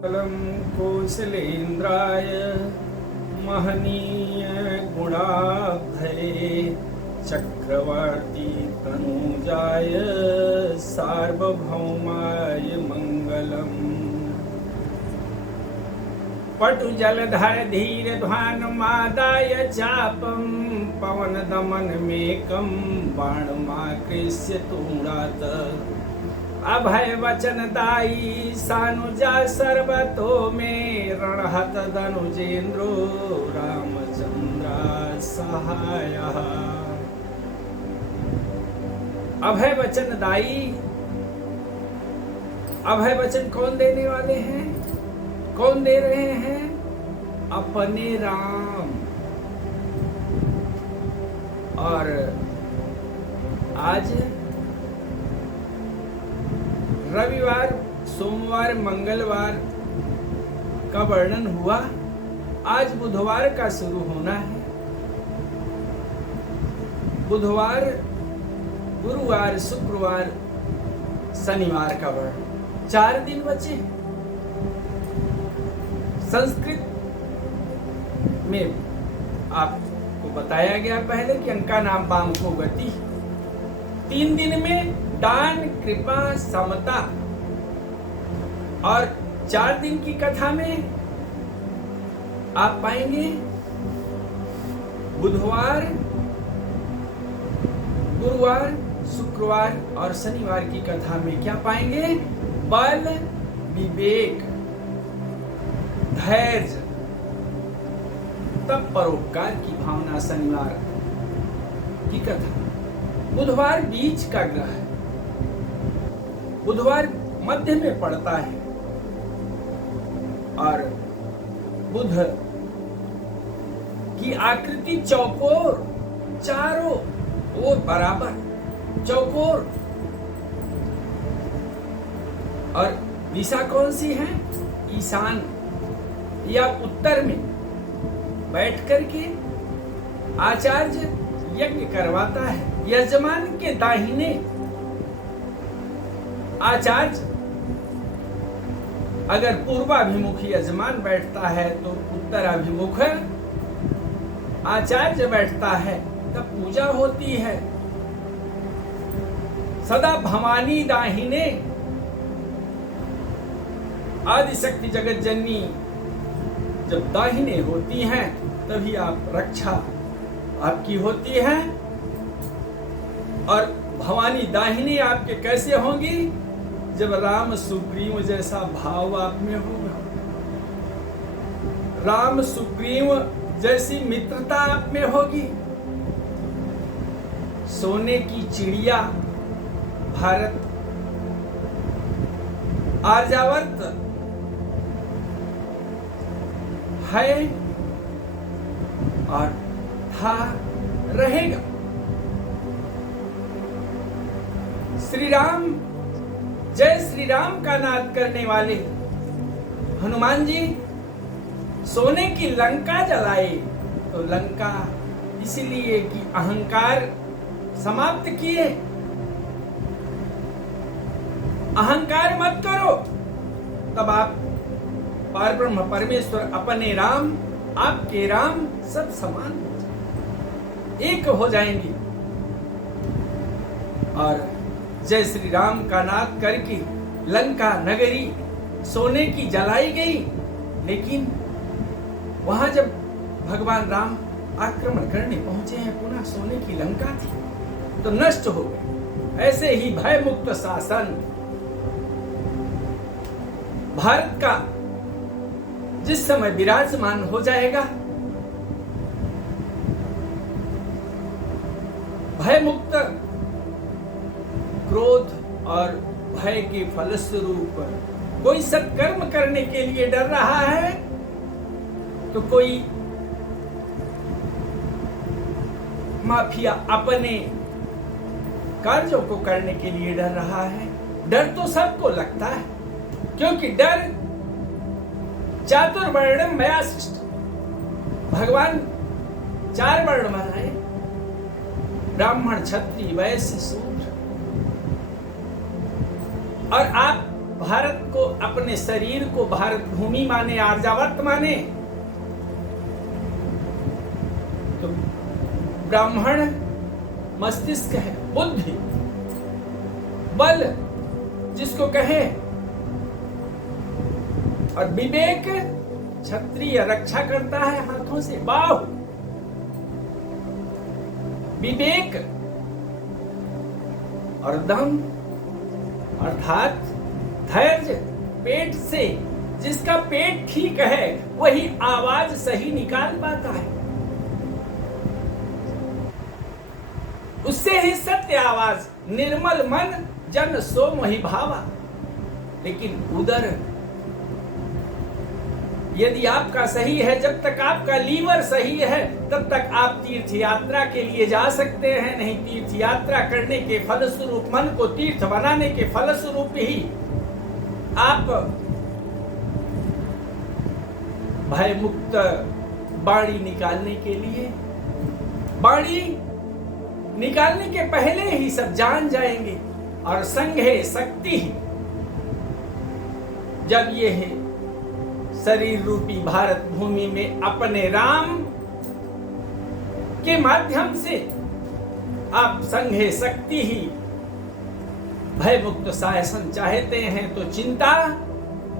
कलं कौसलेन्द्राय महनीय गुणाब्धये चक्रवर्ती तनूजाय सार्वभौमाय मंगलम्। पटु जलधर धीर ध्वान मादाय चापं पवन दमन मेकं बाणमाकृष्य तूणात् अभय वचन दायी सानुजा सर्वतो मे रणहत धनुजेन्द्रो रामचंद्र सहायः। अभय वचन दायी, अभय वचन कौन देने वाले हैं? कौन दे रहे हैं? अपने राम। और आज रविवार, सोमवार, मंगलवार का वर्णन हुआ। आज बुधवार का शुरू होना है। बुधवार, गुरुवार, शुक्रवार, शनिवार का वर्णन। 4 दिन बचे। संस्कृत में आपको बताया गया पहले कि अंका नाम बाम को गति। 3 दिन में दान, कृपा, समता। और 4 दिन की कथा में आप पाएंगे बुधवार, गुरुवार, शुक्रवार और शनिवार की कथा में क्या पाएंगे? बल, विवेक, धैर्य, तब परोपकार की भावना। शनिवार की कथा। बुधवार बीच का ग्रह है। बुधवार मध्य में पड़ता है और बुध की आकृति चौकोर, चारों ओर बराबर चौकोर। और दिशा कौन सी है? ईशान या उत्तर में बैठ करके आचार्य यज्ञ करवाता है। यजमान के दाहिने आचार्य, अगर पूर्वाभिमुख यजमान बैठता है तो उत्तराभिमुख आचार्य बैठता है, तब पूजा होती है। सदा भवानी दाहिने, आदिशक्ति जगत जननी जब दाहिने होती हैं तभी आप रक्षा आपकी होती है। और भवानी दाहिनी आपके कैसे होंगी? जब राम सुग्रीव जैसा भाव आप में होगा, राम सुग्रीव जैसी मित्रता आप में होगी। सोने की चिड़िया भारत आर्यावर्त है और था, रहेगा। श्री राम, जय श्री राम का नाद करने वाले हनुमान जी सोने की लंका जलाए। तो लंका इसलिए कि अहंकार समाप्त किए। अहंकार मत करो, तब आप परब्रह्म परमेश्वर अपने राम, आपके राम सब समान हो जाएंगे, एक हो जाएंगे। और जय श्री राम का नाद करके लंका नगरी सोने की जलाई गई। लेकिन वहां जब भगवान राम आक्रमण करने पहुंचे हैं, पुनः सोने की लंका थी तो नष्ट हो गई। ऐसे ही भय मुक्त शासन भारत का जिस समय विराजमान हो जाएगा, भय मुक्त, क्रोध और भय के फलस्वरूप कोई सत्कर्म करने के लिए डर रहा है तो कोई माफिया अपने कार्यों को करने के लिए डर रहा है। डर तो सबको लगता है, क्योंकि डर चातुर्वर्णम मया सृष्ट। भगवान 4 वर्ण बनाए, ब्राह्मण, क्षत्रिय, वैश्य, शूद्र। और आप भारत को, अपने शरीर को भारत भूमि माने, आर्यावर्त माने, तो ब्राह्मण मस्तिष्क है, बुद्धि, बल जिसको कहे, और विवेक क्षत्रिय रक्षा करता है हाथों से, बाहु। विवेक और दम अर्थात धैर्य, पेट से, जिसका पेट ठीक है वही आवाज सही निकाल पाता है, उससे ही सत्य आवाज। निर्मल मन जन सो मोहि भावा। लेकिन उदर यदि आपका सही है, जब तक आपका लीवर सही है तब तक आप तीर्थ यात्रा के लिए जा सकते हैं। नहीं, तीर्थ यात्रा करने के फलस्वरूप, मन को तीर्थ बनाने के फलस्वरूप ही आप भय मुक्त बाणी निकालने के लिए, बाणी निकालने के पहले ही सब जान जाएंगे। और संघे शक्ति, जब ये है शरीर रूपी भारत भूमि में अपने राम के माध्यम से आप संघे शक्ति ही भय मुक्त शासन चाहते हैं, तो चिंता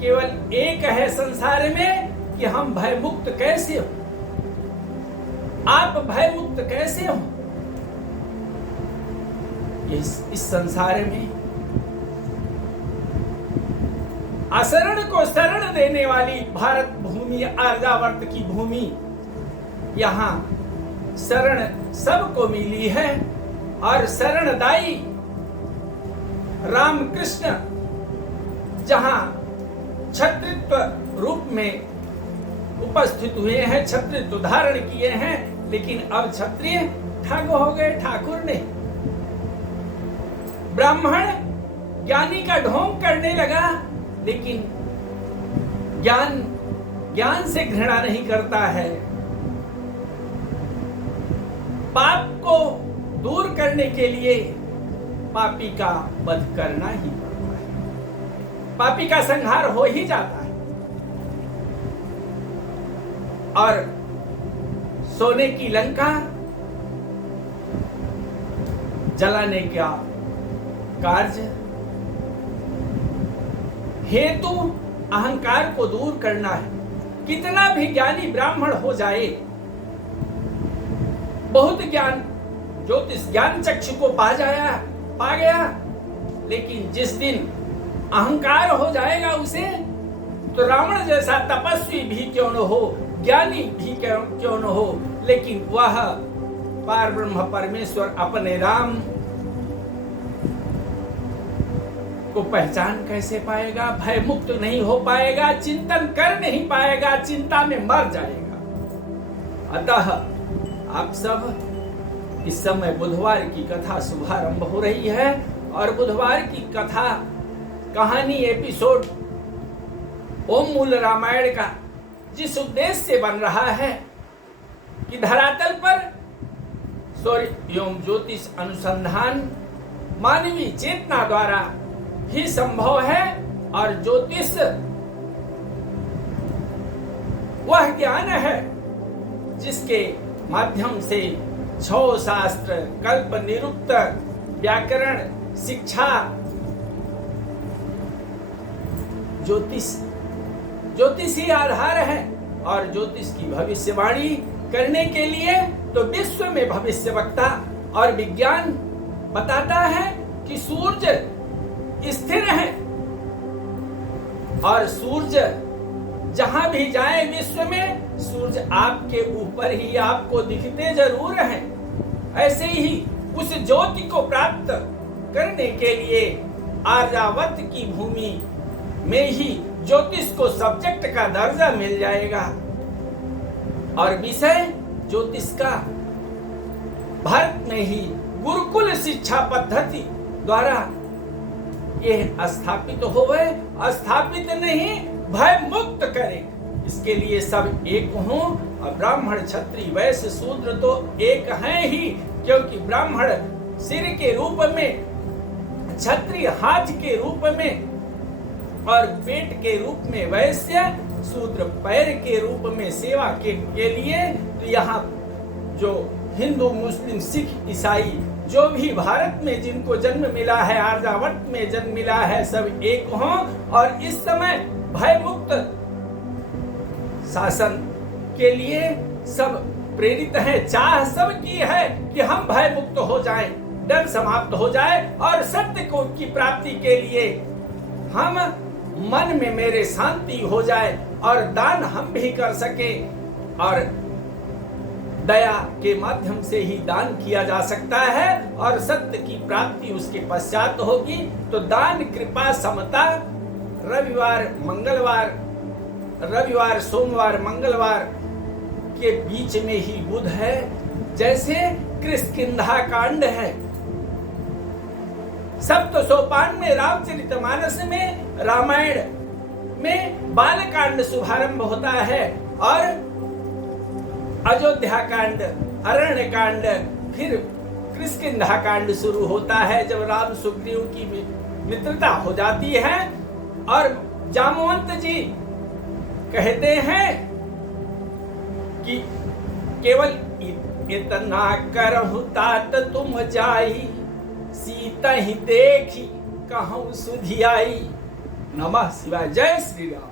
केवल एक है संसार में कि हम भय मुक्त कैसे हो, आप भय मुक्त कैसे हो। इस संसार में अशरण को शरण देने वाली भारत भूमि, आर्यावर्त की भूमि, यहाँ शरण सबको मिली है। और शरणदायी रामकृष्ण जहाँ क्षत्रित्व रूप में उपस्थित हुए हैं, क्षत्रित्व धारण किए हैं, लेकिन अब क्षत्रिय ठग हो गए, ठाकुर ने। ब्राह्मण ज्ञानी का ढोंग करने लगा, लेकिन ज्ञान से घृणा नहीं करता है। पाप को दूर करने के लिए पापी का वध करना ही पड़ता है, पापी का संहार हो ही जाता है। और सोने की लंका जलाने का कार्य हेतु अहंकार को दूर करना है। कितना भी ज्ञानी ब्राह्मण हो जाए, बहुत ज्ञान, ज्योतिष ज्ञान चक्षु को पा गया, लेकिन जिस दिन अहंकार हो जाएगा उसे, तो रावण जैसा तपस्वी भी क्यों न हो, ज्ञानी भी क्यों न हो, लेकिन वह पार ब्रह्म परमेश्वर अपने राम को पहचान कैसे पाएगा, भय मुक्त नहीं हो पाएगा, चिंतन कर नहीं पाएगा, चिंता में मर जाएगा। अतः आप सब इस समय बुधवार की कथा शुभारंभ हो रही है, और बुधवार की कथा, कहानी, एपिसोड ओम मूल रामायण का जिस उद्देश्य से बन रहा है कि धरातल पर सूर्य एवं ज्योतिष अनुसंधान मानवीय चेतना द्वारा ही संभव है, और ज्योतिष वह ज्ञान है जिसके माध्यम से 6 शास्त्र, कल्प, निरुक्त, व्याकरण, शिक्षा, ज्योतिष ही आधार है। और ज्योतिष की भविष्यवाणी करने के लिए तो विश्व में भविष्यवक्ता और विज्ञान बताता है कि सूर्य स्थिर है, और सूर्य जहां भी जाए विश्व में, सूर्य आपके ऊपर ही आपको दिखते जरूर हैं। ऐसे ही उस ज्योति को प्राप्त करने के लिए आर्यावर्त की भूमि में ही ज्योतिष को सब्जेक्ट का दर्जा मिल जाएगा, और विषय ज्योतिष का भारत में ही गुरुकुल शिक्षा पद्धति द्वारा यह स्थापित होवे, स्थापित नहीं भय मुक्त करे। इसके लिए सब एक हों, और ब्राह्मण, क्षत्रिय, वैश्य, शूद्र तो एक हैं ही, क्योंकि ब्राह्मण सिर के रूप में, क्षत्रिय हाथ के रूप में, और पेट के रूप में वैश्य, शूद्र पैर के रूप में सेवा के लिए। तो यहाँ जो हिंदू, मुस्लिम, सिख, ईसाई जो भी भारत में जिनको जन्म मिला है, आर्यावर्त में जन्म मिला है, सब एक हों और इस समय भयमुक्त शासन के लिए सब प्रेरित हैं। चाह सबकी है कि हम भय मुक्त हो जाएं, डर समाप्त हो जाए और सत्य को की प्राप्ति के लिए हम मन में मेरे शांति हो जाए और दान हम भी कर सके। और दया के माध्यम से ही दान किया जा सकता है और सत्य की प्राप्ति उसके पश्चात होगी। तो दान, कृपा, समता, रविवार, सोमवार, मंगलवार के बीच में ही बुध है। जैसे किष्किंधा कांड है, सप्त सोपान में रामचरितमानस में, रामायण में बाल कांड शुभारंभ होता है और अयोध्या कांड, अरण्य कांड, फिर किष्किंधा कांड शुरू होता है जब राम सुग्रीव की मित्रता हो जाती है। और जामवंत जी कहते हैं कि केवल इतना करहु तात तुम जाई, सीता ही देखी कहूं सुधियाई। नमः शिवाय। जय श्री राम।